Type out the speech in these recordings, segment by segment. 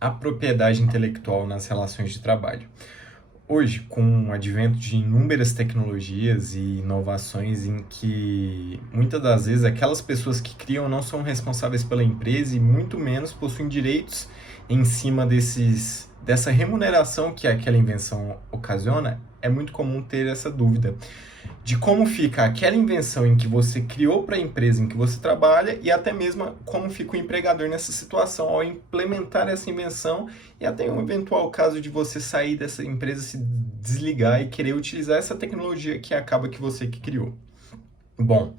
a propriedade intelectual nas relações de trabalho. Hoje, com o advento de inúmeras tecnologias e inovações em que muitas das vezes aquelas pessoas que criam não são responsáveis pela empresa e muito menos possuem direitos em cima dessa remuneração que aquela invenção ocasiona, é muito comum ter essa dúvida de como fica aquela invenção em que você criou para a empresa em que você trabalha e até mesmo como fica o empregador nessa situação ao implementar essa invenção e até um eventual caso de você sair dessa empresa, se desligar e querer utilizar essa tecnologia que acaba que você que criou. Bom,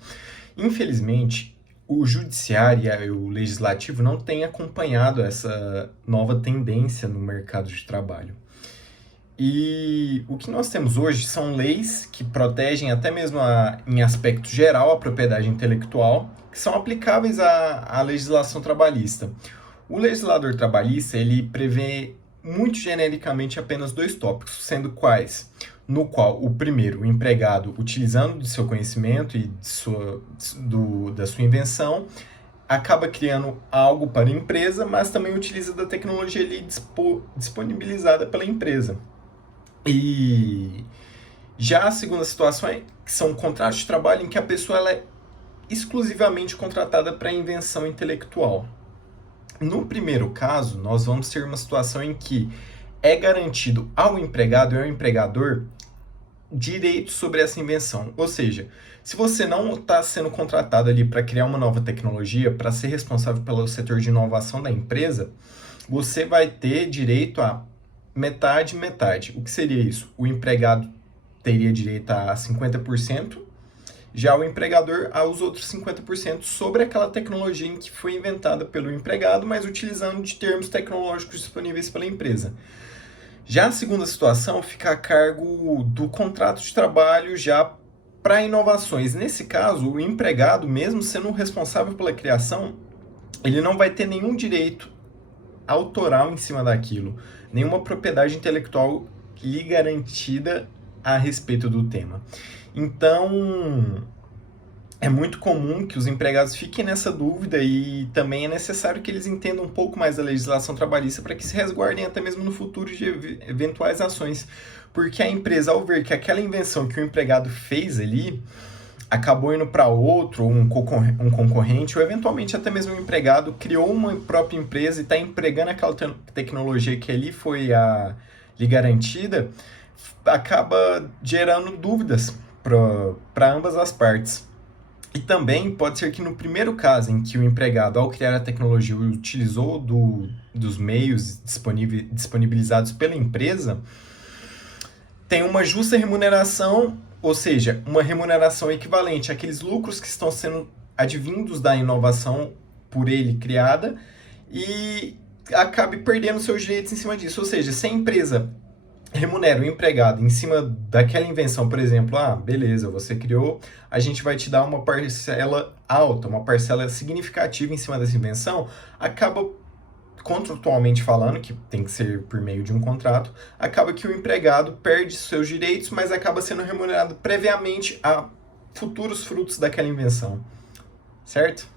infelizmente, o judiciário e o legislativo não têm acompanhado essa nova tendência no mercado de trabalho. E o que nós temos hoje são leis que protegem até mesmo em aspecto geral a propriedade intelectual, que são aplicáveis à legislação trabalhista. O legislador trabalhista, ele prevê muito genericamente apenas dois tópicos, sendo quais? No qual o primeiro, o empregado, utilizando do seu conhecimento e da sua invenção, acaba criando algo para a empresa, mas também utiliza da tecnologia ali disponibilizada pela empresa. E já a segunda situação é que são contratos de trabalho em que a pessoa ela é exclusivamente contratada para invenção intelectual. No primeiro caso, nós vamos ter uma situação em que é garantido ao empregado e ao empregador direitos sobre essa invenção. Ou seja, se você não está sendo contratado ali para criar uma nova tecnologia, para ser responsável pelo setor de inovação da empresa, você vai ter direito a metade, metade. O que seria isso? O empregado teria direito a 50%, já o empregador aos outros 50% sobre aquela tecnologia em que foi inventada pelo empregado, mas utilizando de termos tecnológicos disponíveis pela empresa. Já a segunda situação fica a cargo do contrato de trabalho já para inovações. Nesse caso, o empregado, mesmo sendo responsável pela criação, ele não vai ter nenhum direito autoral em cima daquilo, nenhuma propriedade intelectual lhe garantida a respeito do tema. Então, é muito comum que os empregados fiquem nessa dúvida e também é necessário que eles entendam um pouco mais a legislação trabalhista para que se resguardem até mesmo no futuro de eventuais ações. Porque a empresa, ao ver que aquela invenção que o empregado fez ali acabou indo para outro, um concorrente, ou eventualmente até mesmo um empregado, criou uma própria empresa e está empregando aquela tecnologia que ali foi lhe garantida, acaba gerando dúvidas para ambas as partes. E também pode ser que no primeiro caso em que o empregado, ao criar a tecnologia, utilizou dos meios disponibilizados pela empresa, tem uma justa remuneração, ou seja, uma remuneração equivalente àqueles lucros que estão sendo advindos da inovação por ele criada e acabe perdendo seus direitos em cima disso. Ou seja, se a empresa remunera o empregado em cima daquela invenção, por exemplo, beleza, você criou, a gente vai te dar uma parcela alta, uma parcela significativa em cima dessa invenção, acaba, contratualmente falando, que tem que ser por meio de um contrato, acaba que o empregado perde seus direitos, mas acaba sendo remunerado previamente a futuros frutos daquela invenção, certo?